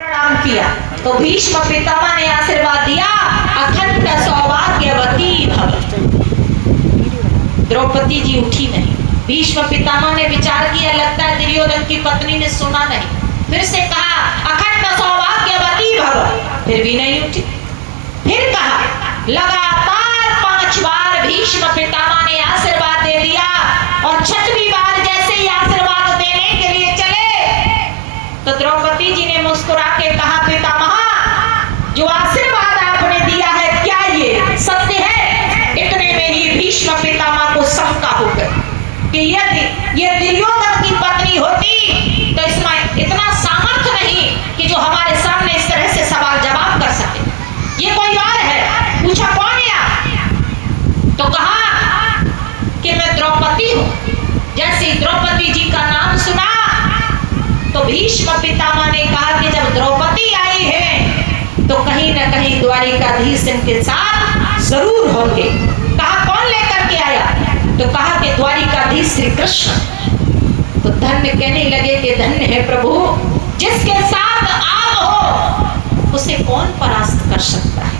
प्रणाम किया तो भीष्म पितामह ने आशीर्वाद दिया, अखंड सौभाग्यवती भव। द्रौपदी जी उठी नहीं। भीष्म पितामह ने विचार किया, लगता है दुर्योधन की पत्नी ने सुना नहीं। फिर से कहा, अखंड सौभाग्यवती भव। फिर भी नहीं उठी। फिर कहा, लगातार 5 बार भीष्म पितामह ने आशीर्वाद दे दिया और 6वीं बार जैसे ही आशीर्वाद देने के लिए चले तो द्रौपदी जी ने मुस्कुरा के कहा, पितामह जो आशीर्वाद आपने दिया है क्या ये सत्य है? इतने में ही भीष्म पितामह को शंका हो गई कि यदि ये दुर्योधन की पत्नी होती तो इसमें इतना सामर्थ्य नहीं कि जो हमारे सामने इस तरह से सवाल जवाब कर सके। ये कोई और है। पूछा, कौन है आप? तो कहा कि मैं द्रौपदी हूं। जैसे ही द्रौपदी जी का नाम सुना तो भीष्म पितामह ने कहा कि जब द्रौपदी आई है तो कहीं न कहीं द्वारिकाधीश इनके साथ जरूर होंगे। कहा, कौन लेकर के आया? तो कहा कि द्वारिकाधीश श्री कृष्ण। तो धन्य कहने लगे कि धन्य है प्रभु, जिसके साथ आप हो उसे कौन परास्त कर सकता है।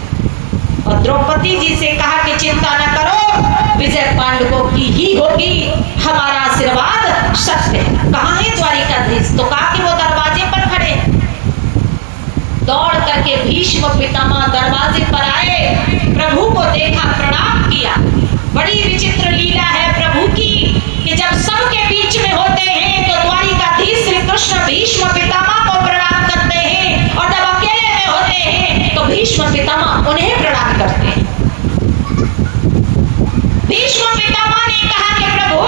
और द्रौपदी जी से कहा कि चिंता न करो, विजय पांडवों की ही होगी, हमारा आशीर्वाद सत्य है। कहाँ है द्वारिकाधीश? तो कहा कि वो दरवाजे पर खड़े। दौड़ करके भीष्म पितामह दरवाजे पर आए, प्रभु को देखा, प्रणाम किया। बड़ी विचित्र लीला है प्रभु की कि जब सबके बीच में होते हैं तो द्वारिकाधीश श्री कृष्ण भीष्म पितामह को प्रणाम करते हैं और जब अकेले में होते हैं तो भीष्म पितामह उन्हें प्रणाम करते हैं। भीष्म पितामह ने कहा कि प्रभु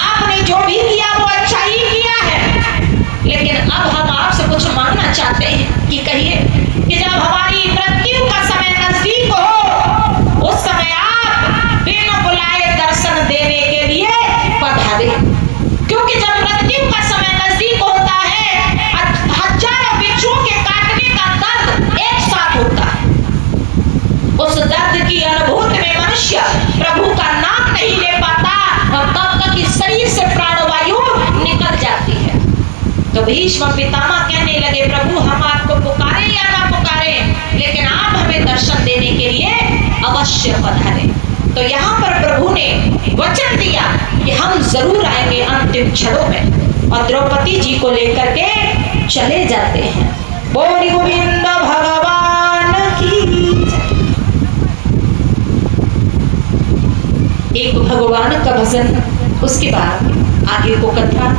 आपने जो भी किया वो अच्छा ही किया है, लेकिन अब हम आपसे कुछ मांगना चाहते हैं कि कहिए कि जब हमारी मृत्यु का समय नजदीक हो उस समय आप बिना बुलाए दर्शन देने के लिए पधारे। क्योंकि जब मृत्यु का समय नजदीक होता है हजारों बिच्छुओं के काटने का दर्द एक साथ होता है। उस दर्द की अनुभूति में मनुष्य प्रभु का नाम नहीं ले पाता और तब तक इस शरीर से प्राणवायु निकल जाती है। तो भीष्म पितामह कहने लगे, प्रभु हम आपको पुकारे या ना पुकारे, लेकिन आप हमें दर्शन देने के लिए अवश्य पधारे। तो यहाँ पर प्रभु ने वचन दिया कि हम जरूर आएंगे अंतिम क्षणों में, और द्रौपदी जी को लेकर के चले जाते हैं। बोल गोविंद भगवान की। एक भगवान का भजन, उसके बाद आगे को कथा